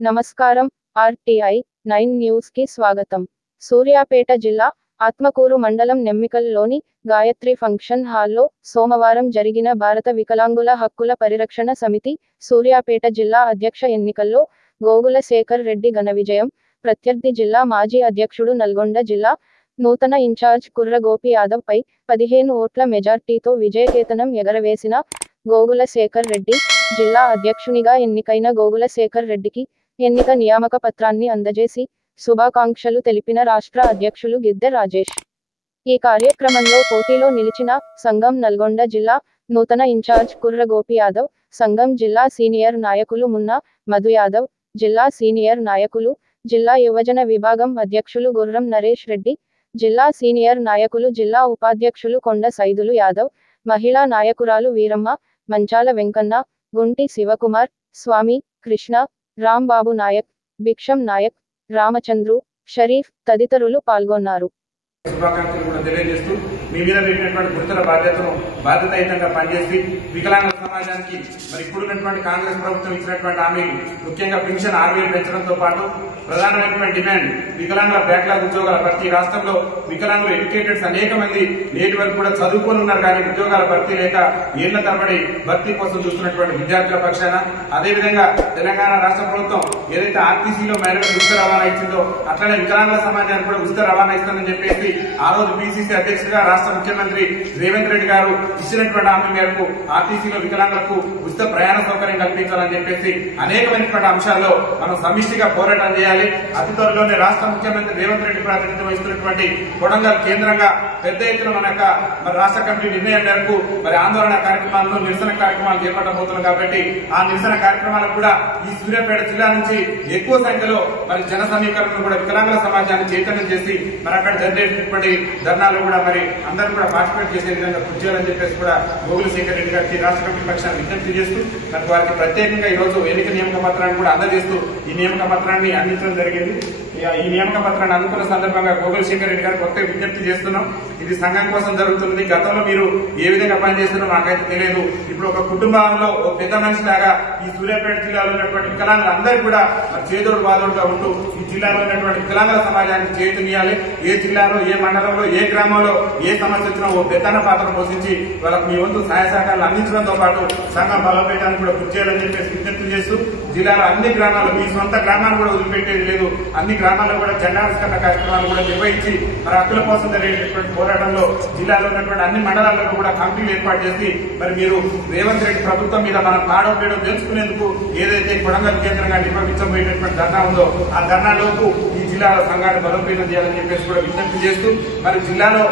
నమస్కారం. RTI 9 news కి స్వాగతం. సూర్యాపేట జిల్లా ఆత్మకూరు మండలం నెమ్మికల్లోని గాయత్రి ఫంక్షన్ హాల్లో సోమవారం జరిగిన భారత వికలాంగుల హక్కుల పరిరక్షణ సమితి సూర్యాపేట జిల్లా అధ్యక్ష ఎన్నికల్లో గోగుల శేఖర్ రెడ్డి ఘన విజయం, ప్రత్యర్థి జిల్లా మాజీ అధ్యక్షుడు నల్గొండ జిల్లా నూతన ఇన్ఛార్జ్ కుర్ర గోపి యాదవ్ పై 15 ఓట్ల మెజార్టీతో విజయకేతనం ఎగరవేసిన గోగుల శేఖర్ రెడ్డి, జిల్లా అధ్యక్షునిగా ఎన్నికైన గోగుల శేఖర్ రెడ్డికి ఎన్నిక నియామక పత్రాన్ని అందజేసి శుభాకాంక్షలు తెలిపిన రాష్ట్ర అధ్యక్షులు గిద్దె రాజేష్. ఈ కార్యక్రమంలో పోటీలో నిలిచిన సంఘం నల్గొండ జిల్లా నూతన ఇన్ఛార్జ్ కుర్ర గోపి యాదవ్, సంఘం జిల్లా సీనియర్ నాయకులు మున్నా మధు యాదవ్, జిల్లా సీనియర్ నాయకులు, జిల్లా యువజన విభాగం అధ్యక్షులు గుర్రం నరేష్ రెడ్డి, జిల్లా సీనియర్ నాయకులు, జిల్లా ఉపాధ్యక్షులు కొండ సైదులు యాదవ్, మహిళా నాయకురాలు వీరమ్మ, మంచాల వెంకన్న, గుంటి శివకుమార్, స్వామి, కృష్ణ, రాంబాబు నాయక్, భిక్షం నాయక్, రామచంద్రు, షరీఫ్ తదితరులు పాల్గొన్నారు. శుభాకాంక్షలు కూడా తెలియజేస్తూ మీ మీద పెట్టినటువంటి గురుతర బాధ్యతాయుతంగా పనిచేసి వికలాంగుల సమాజానికి మరి ఇప్పుడున్నటువంటి కాంగ్రెస్ ప్రభుత్వం ఇచ్చినటువంటి హామీలు, ముఖ్యంగా పెన్షన్ 6,000 పెంచడంతో పాటు ప్రధానమైనటువంటి డిమాండ్ వికలాంగుల బ్యాక్లాగ్ ఉద్యోగాల భర్తీ. రాష్ట్రంలో వికలాంగులు ఎడ్యుకేటెడ్స్ అనేక మంది నేటి వరకు కూడా చదువుకొని ఉన్నారు, కానీ ఉద్యోగాల భర్తీ లేక ఏళ్ల తరబడి భర్తీ కోసం చూస్తున్నటువంటి విద్యార్థుల పక్షాన, అదేవిధంగా తెలంగాణ రాష్ట్ర ప్రభుత్వం ఏదైతే ఆర్టీసీలో మహిళలకు ఉచిత రవాణా ఇచ్చిందో అట్లనే వికలాంగుల సమాజానికి కూడా ఉచిత రవాణా ఇస్తానని చెప్పేసి ఆ రోజు బీసీసీ అధ్యక్షుడిగా రాష్ట్ర ముఖ్యమంత్రి రేవంత్ రెడ్డి గారు ఇచ్చినటువంటి హామీ మేరకు ఆర్టీసీలో వికలాంగులకు ఉచిత ప్రయాణ సౌకర్యం కల్పించాలని చెప్పేసి అనేకమైనటువంటి అంశాల్లో మనం సమిష్టిగా పోరాటం చేయాలి. అతి త్వరలోనే రాష్ట్ర ముఖ్యమంత్రి రేవంత్ రెడ్డి ప్రాతినిధ్యం వహిస్తున్నటువంటి కొడంగల్ కేంద్రంగా పెద్ద ఎత్తున మరి రాష్ట్ర కమిటీ నిర్ణయం మేరకు మరి ఆందోళన కార్యక్రమాలను, నిరసన కార్యక్రమాలు చేపట్టబోతున్నాం. కాబట్టి ఆ నిరసన కార్యక్రమాలకు కూడా ఈ సూర్యాపేట జిల్లా నుంచి ఎక్కువ సంఖ్యలో మరి జన సమీకరణను కూడా వికలాంగుల సమాజాన్ని చైతన్యం చేసి మరి అక్కడ జరిగేటటువంటి ధర్నాలు కూడా మరి అందరూ కూడా పార్టిసిపేట్ చేసే విధంగా కృషి చేయాలని చెప్పేసి కూడా గోగుల శేఖర్ రెడ్డి గారికి రాష్ట్ర కమిటీ పక్షాన్ని విజ్ఞప్తి చేస్తూ మరి వారికి ప్రత్యేకంగా ఈ రోజు ఎన్నిక నియామక పత్రాన్ని కూడా అందజేస్తూ ఈ నియామక పత్రాన్ని అందించడం జరిగింది. ఈ నియామక పత్రాన్ని అందుకున్న సందర్భంగా గోగుల శేఖర్ రెడ్డి గారికి కొత్త విజ్ఞప్తి చేస్తున్నాం. ఇది సంఘం కోసం జరుగుతున్నది. గతంలో మీరు ఏ విధంగా పనిచేస్తున్నారో మాకైతే తెలియదు. ఇప్పుడు ఒక కుటుంబంలో ఒక పెద్ద మనిషి లాగా ఈ సూర్యాపేట జిల్లాలో ఉన్నటువంటి వికలాంగులు అందరూ కూడా చేదోడు వాదోడుగా ఉంటూ ఈ జిల్లాలో ఉన్నటువంటి వికలాంగుల సమాజానికి చేతునియాలి. ఏ జిల్లాలో, ఏ మండలంలో, ఏ గ్రామంలో ఏ సమస్య వచ్చినా ఓ పెద్దన్న పాత్ర పోషించి వాళ్ళకు మీ వంతు సహాయ సహకారాలు అందించడంతో పాటు సంఘం బలోపేతానికి కూడా కృషి చేయాలని చెప్పేసి విజ్ఞప్తి చేస్తూ జిల్లాలో అన్ని గ్రామాలు, మీ సొంత గ్రామాలు కూడా వదిలిపెట్టేది లేదు, అన్ని గ్రామాల్లో కూడా జెండావిష్కరణ కార్యక్రమాలు కూడా నిర్వహించి మరి హక్కుల కోసం జరిగేటటువంటి పోరాటంలో జిల్లాలో ఉన్నటువంటి అన్ని మండలాల్లో కూడా కమిటీలు ఏర్పాటు చేసి మరి మీరు రేవంత్ రెడ్డి ప్రభుత్వం మీద మనం కాడో పేడో తెలుసుకునేందుకు ఏదైతే కొడంగల్ కేంద్రంగా నిర్వహించబోయేటటువంటి ధర్నా ఉందో ఆ ధర్నాలోపు ఈ జిల్లాలో సంఘాన్ని బలోపేతం చేయాలని చెప్పేసి కూడా విజ్ఞప్తి చేస్తూ మరి జిల్లాలో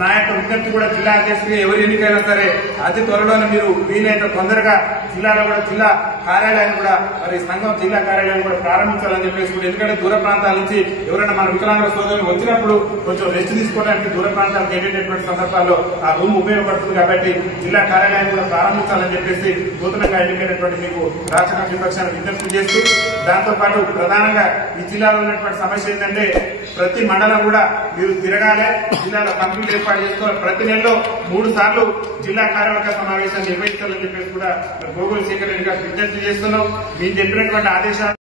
నా యొక్క విజ్ఞప్తి కూడా జిల్లా అధ్యక్షుడిగా ఎవరు ఎన్నికైనా సరే అతి త్వరలోనే మీరు వీలైనంత తొందరగా జిల్లాలో కూడా జిల్లా కార్యాలయాన్ని కూడా మరి సంఘం జిల్లా కార్యాలయాన్ని కూడా ప్రారంభించాలని చెప్పేసి కూడా, ఎందుకంటే దూర ప్రాంతాల నుంచి ఎవరైనా మన వికలాంగుల సోదరులు వచ్చినప్పుడు కొంచెం రెస్ట్ తీసుకోవడానికి దూర ప్రాంతాలకు వెళ్ళేటటువంటి సందర్భాల్లో ఆ రూమ్ ఉపయోగపడుతుంది. కాబట్టి జిల్లా కార్యాలయాన్ని కూడా ప్రారంభించాలని చెప్పేసి నూతనంగా ఎన్నికైనటువంటి మీకు రాష్ట్ర కమిటీ పక్షాన్ని విజ్ఞప్తి చేస్తూ, దాంతో పాటు ప్రధానంగా ఈ జిల్లాలో ఉన్నటువంటి సమస్య ఏంటంటే ప్రతి మండలం కూడా మీరు తిరగాలి, జిల్లాలో కమిటీలు ఏర్పాటు చేసుకోవాలి, ప్రతి నెలలో 3 సార్లు జిల్లా కార్యవర్గ సమావేశాన్ని నిర్వహించాలని చెప్పేసి కూడా గోగుల శేఖర్ రెడ్డి గారు విజ్ఞప్తి చేస్తున్నాం. మీరు చెప్పినటువంటి ఆదేశాలు